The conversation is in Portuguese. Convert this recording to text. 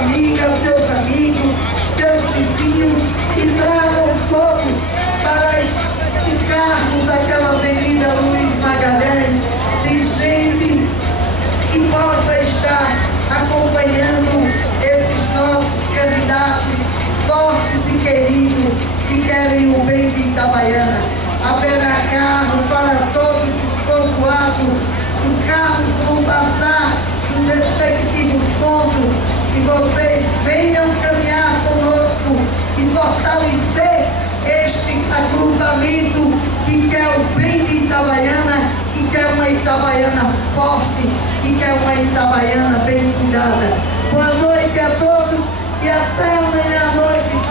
amigas, seus amigos, seus vizinhos, e tragam todos para esticarmos aquela Avenida Luiz Magalhães de gente que possa estar acompanhando esses nossos candidatos fortes e queridos que querem o bem de Itabaiana. Haverá carro para todos os pontuados, os carros vão passar nos respectivos pontos e vocês venham caminhar conosco e fortalecer este agrupamento que quer o bem de Itabaiana, que quer uma Itabaiana forte, que quer uma Itabaiana bem cuidada. Boa noite a todos e até amanhã à noite.